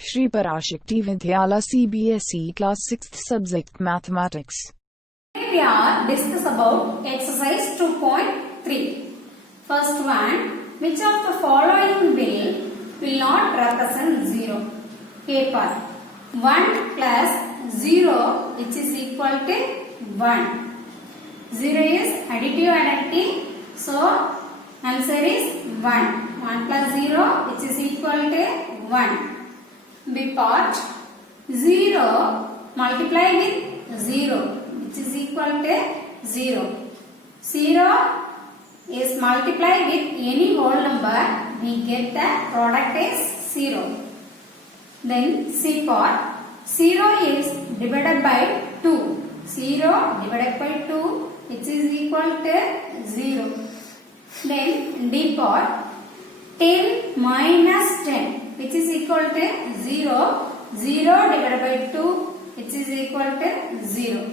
Shri Parashakti Vidyala CBSE Class 6th Subject Mathematics. Today we are discuss about exercise 2.3. First one, which of the following will not represent 0? A part 1 plus 0 which is equal to 1. 0 is additive identity, so answer is 1. 1 plus 0 which is equal to 1. B part 0 multiply with 0 which is equal to 0. 0 is multiplied with any whole number, we get the product is 0. Then C part 0 is divided by 2. 0 divided by 2 which is equal to 0. Then D part 10 minus 10 which is equal to 0. 0 divided by 2 which is equal to 0.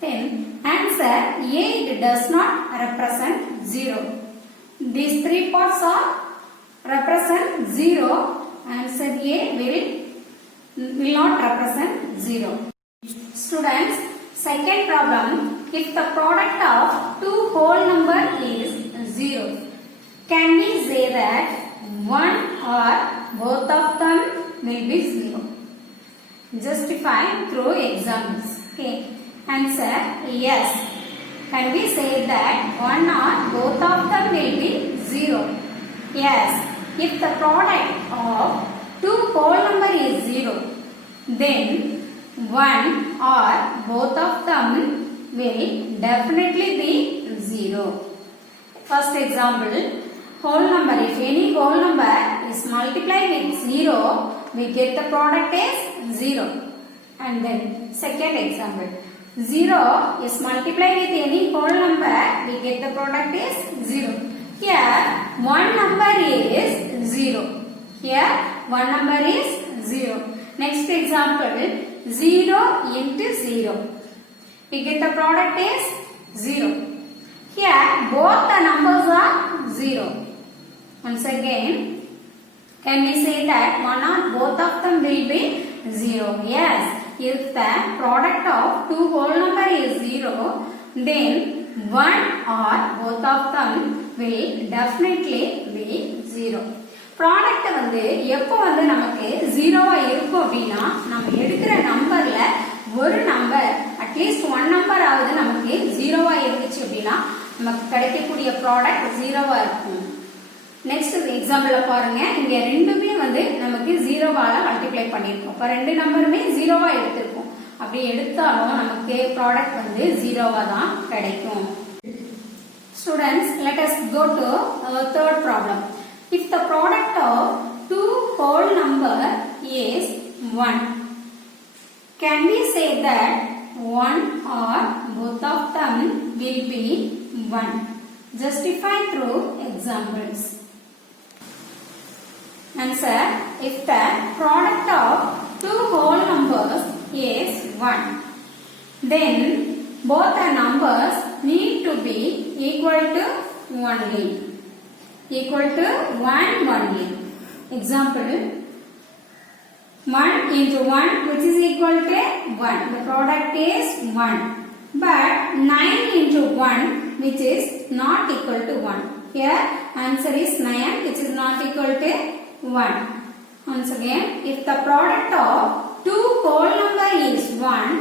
Then answer A does not represent 0. These three parts are represent 0. Answer A will not represent 0. Students, second problem, if the product of two whole number is 0, can we say that one or both of them will be 0? Justify through examples. Okay. Answer yes. Can we say that one or both of them will be 0? Yes. If the product of two whole number is 0, then one or both of them will definitely be 0. First example, whole number. If any whole number is multiplied with 0, we get the product as 0. And then second example, 0 is multiplied with any whole number, we get the product is 0. Here one number is 0. Here one number is 0. Next example, 0 into 0. We get the product is 0. Here both the numbers are 0. Once again, can we say that one or both of them will be 0? Yes. If the product of two whole number is 0, then one or both of them will definitely be 0. Product வந்து எப்போ வந்து நமக்கு 0வா இருக்கும் அப்படின்னா, நம்ம எடுக்கிற நம்பர்ல ஒரு நம்பர் அட்லீஸ்ட் ஒன் நம்பர் ஆவது நமக்கு 0வா இருந்துச்சு அப்படின்னா நமக்கு கிடைக்கக்கூடிய ப்ராடக்ட் 0வா இருக்கும். நெக்ஸ்ட் எக்ஸாம்பிள்ல பாருங்க, இங்க ரெண்டுமே வந்து நமக்கு 0வால மல்டிப்ளை பண்ணிருக்கோம். அப்ப ரெண்டு நம்பருமே 0வா எடுத்திருக்கோம். அப்படி எடுத்தாலும் நமக்கு ப்ராடக்ட் வந்து 0வா தான் கிடைக்கும். Students, let us go to our third problem. If the product of two whole number is 1, can we say that one or both of them will be 1? Justify through examples. Answer, if the product of two whole numbers is 1, then both the numbers need to be equal to 1 only. Example, 1 into 1 which is equal to 1. The product is 1. But 9 into 1 which is not equal to 1. Here answer is 9 which is not equal to 1. Once again, if the product of two whole number is 1,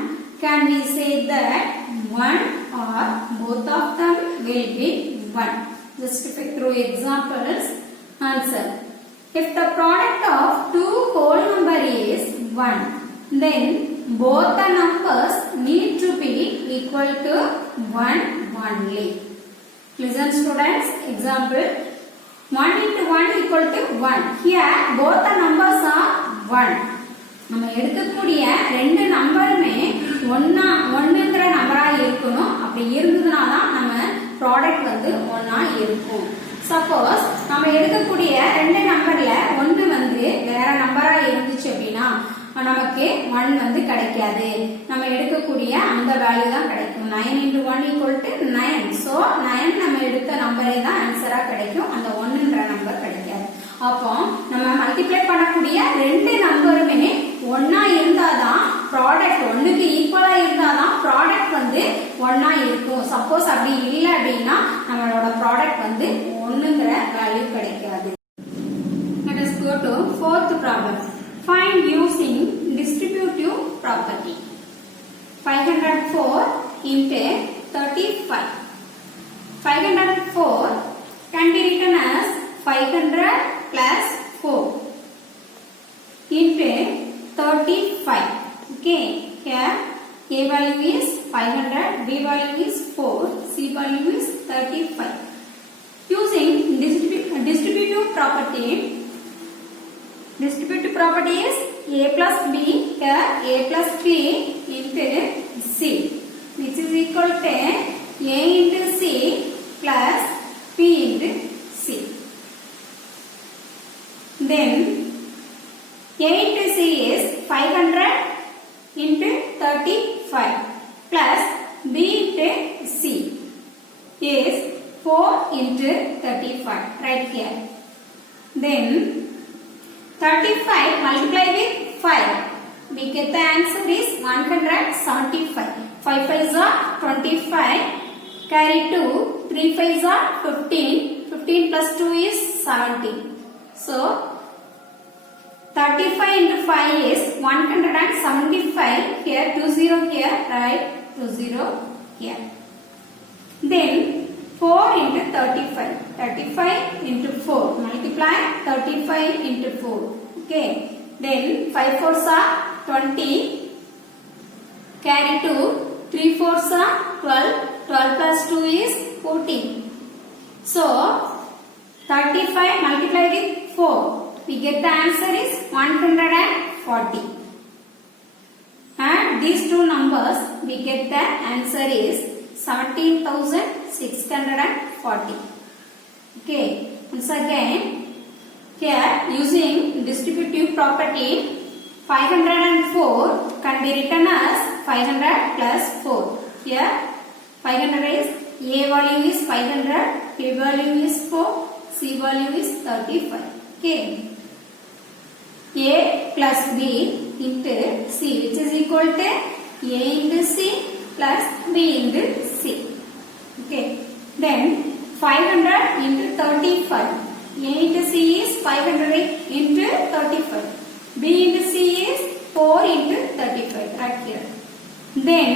can we say that one or both of them will be 1? Justify through examples. Answer, if the product of two whole number is 1, then both the numbers need to be equal to 1 only. Listen students, example, 1 into 1 equal to 1. Here both the numbers are 1. நம்ம எடுக்கக்கூடிய ரெண்டு நம்பருமே ஒன்னுங்கிற நம்பரா இருக்கணும். அப்படி இருந்ததுனா தான் நம்ம product வந்து ஒன்னா இருக்கும். சப்போஸ் நம்ம எடுக்கக்கூடிய ரெண்டு நம்பர்ல ஒன்னு வந்து வேற நம்பரா இருந்துச்சு அப்படின்னா நமக்கு 1 வந்து கிடைக்காது. நம்ம எடுக்கக்கூடிய அந்த வேல்யூ தான் கிடைக்கும். 9 into 1 equal to 9. So 9 நம்ம எடுத்த நம்பரே தான் ஆன்சரா கிடைக்கும். அந்த 1ன்ற நம்பர் கிடைக்காது. அப்போ நம்ம மல்டிப்ளை பண்ணக்கூடிய ரெண்டு அப்படினா நம்மளோட ப்ராடக்ட் வந்து 1ங்கற வேல்யூ கிடைக்காது. Let us go to fourth problem. Find using distributive property. 504 into 35. 504 can be written as 500 plus 4 into 35. Okay, here A value is 500, B value is 4, C value is 35. Using distributive property is A plus B, here A plus B into C, which is equal to A into C plus B into C. Then A into C is 500 into 35 plus B into C is 4 into 35 right here. Then 35 multiplied with 5, we get the answer is 175. 5 5s are 25, carry 2, 3 5s are 15, 15 plus 2 is 17. So 35 into 5 is 175. Here 20 here, right? 20 here. Then 4 into 35. 35 into 4. Multiply 35 into 4. Okay. Then 5 4s are 20. Carry 2. 3 4s are 12. 12 plus 2 is 14. So 35 multiplied with 4. We get the answer is 140. And these two numbers, we get the answer is 17,640. Okay. Once again, here using distributive property, 504 can be written as 500 plus 4. Here 500 is A value is 500, B value is 4, C value is 35. Okay. A plus B into C, which is equal to A into C plus B into C. Okay. Then 500 into 35. A into C is 500 into 35. B into C is 4 into 35 right here. Then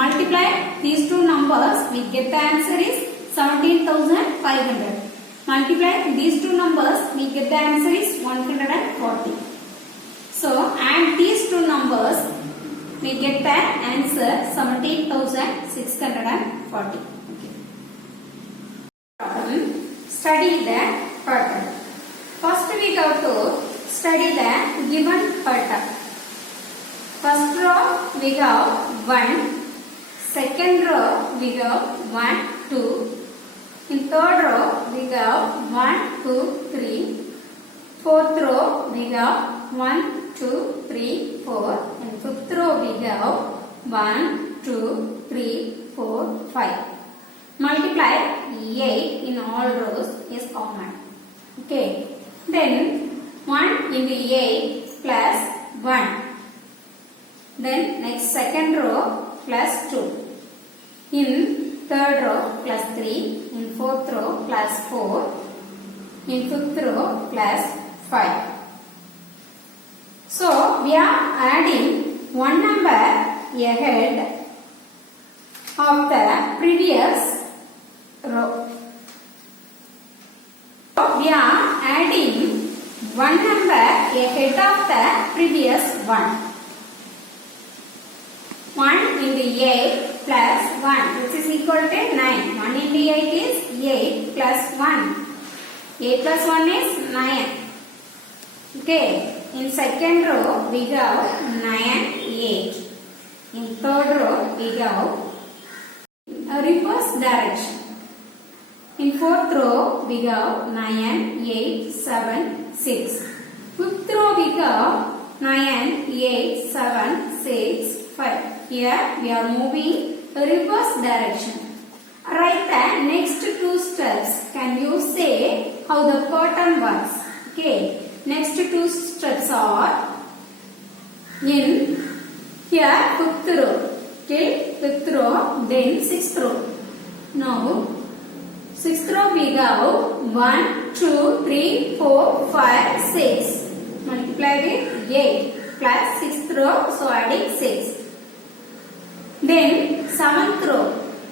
multiply these two numbers, we get the answer is 17,500. Multiply these two numbers, we get the answer is 140. So add these two numbers, we get the answer 17,640. Okay. Study the pattern. First we have to study the given pattern. First row we have 1, second row we have 1, 2, in third row we have 1, 2, 3, fourth row we have 1, 2, 3, 4, and fifth row we have 1, 2, 3, 4, 5. Multiply 8 in all rows is common. Okay. Then 1 into 8 plus 1. Then next second row plus 2. In third row plus 3. In fourth row plus 4. In fifth row plus 5. So we are adding one number ahead of the previous row. We are adding one number ahead of the previous one. 1 into 8 plus 1, which is equal to 9. 1 into 8 is 8 plus 1. 8 plus 1 is 9. Okay. In second row, we have 9, 8. In third row, we have a reverse direction. In fourth row, we have 9, 8, 7, 6. Fifth row, we have 9, 8, 7, 6, 5. Here, we are moving a reverse direction. Write the next two steps. Can you say how the pattern works? Okay. Next two steps are in here fifth row till fifth row, then sixth row. Now Sixth row we have 1, 2, 3, 4, 5, 6. Multiply with 8 plus 6th row, so adding 6. Then 7th row.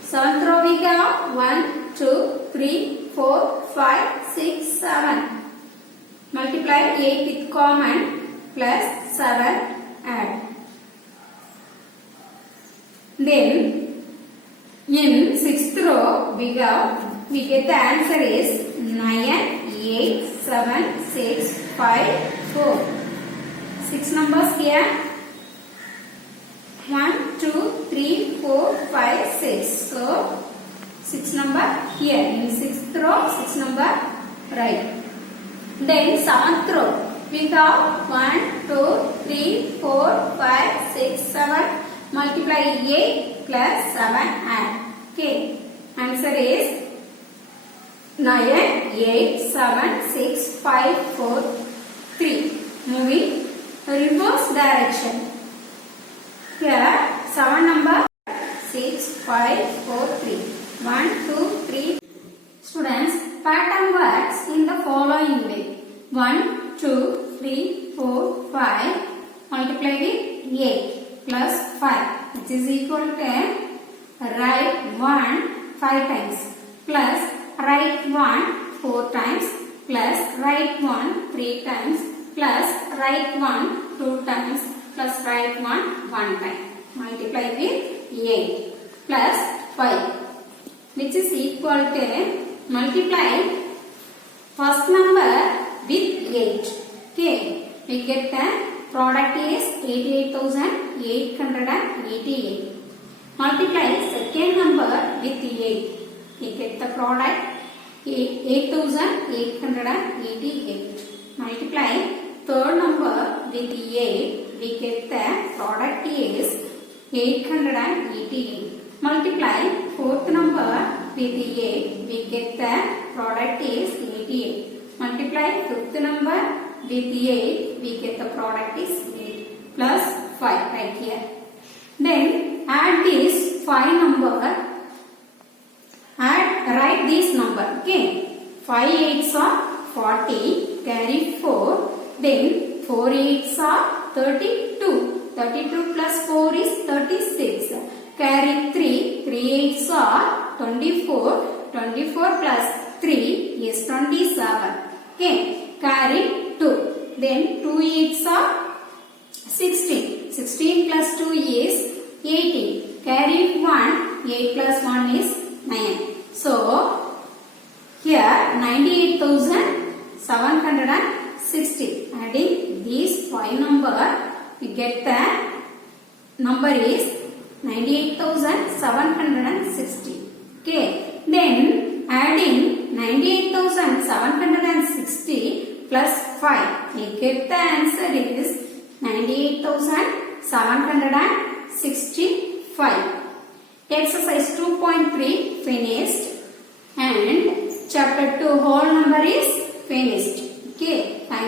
7th row we have 1, 2, 3, 4, 5, 6, 7. Multiply 8 with common plus 7 add. Then in 6th row we get the answer is 9, 8, 7, 6, 5, 4. 6 numbers here. 1, 2, 3, 4, 5, 6. So 6 number here. In 6th row 6 number right. Then 7th row we have 1, 2, 3, 4, 5, 6, 7. Multiply 8 plus 7 add. Okay. Answer is 9, 8, 7, 6, 5, 4, 3. Moving reverse direction. Here 7 number 6, 5, 4, 3. 1, 2, 3. Students, pattern works in the following way. 1, 2, 3, 4, 5. Multiply with 8 plus 5, which is equal to write 1 5 times plus write 1 4 times plus write 1 3 times plus write 1 2 times plus write 1 1 time. Multiply with 8 plus 5, which is equal to multiply first number with 8. Okay, we get the product is 88,888. Multiply second number with 8. We get the product 8,888. Multiply third number with 8. We get the product is 888. Multiply fourth number with 8. We get the product is 88. Multiply fifth number with 8. We get the product is 8 plus 5 right here. Then add this 5 number. Write this number. Okay. 5 8s are 40. Carry 4. Then 4 8s are 32. 32 plus 4 is 36. Carry 3. 3 8s are 24. 24 plus 3 is 27. Okay. Carry 2. Then 2 8s are 16. 16 plus 2 is 18. Carry 1. 8 plus 1 is 9. So, here 98,760. Adding these 5 number, we get the number is 98,760. Okay. Then adding 98,760 plus 5, we get the answer is 98,765. Exercise 2.3 finished and chapter 2 whole number is finished. Okay. Thank you.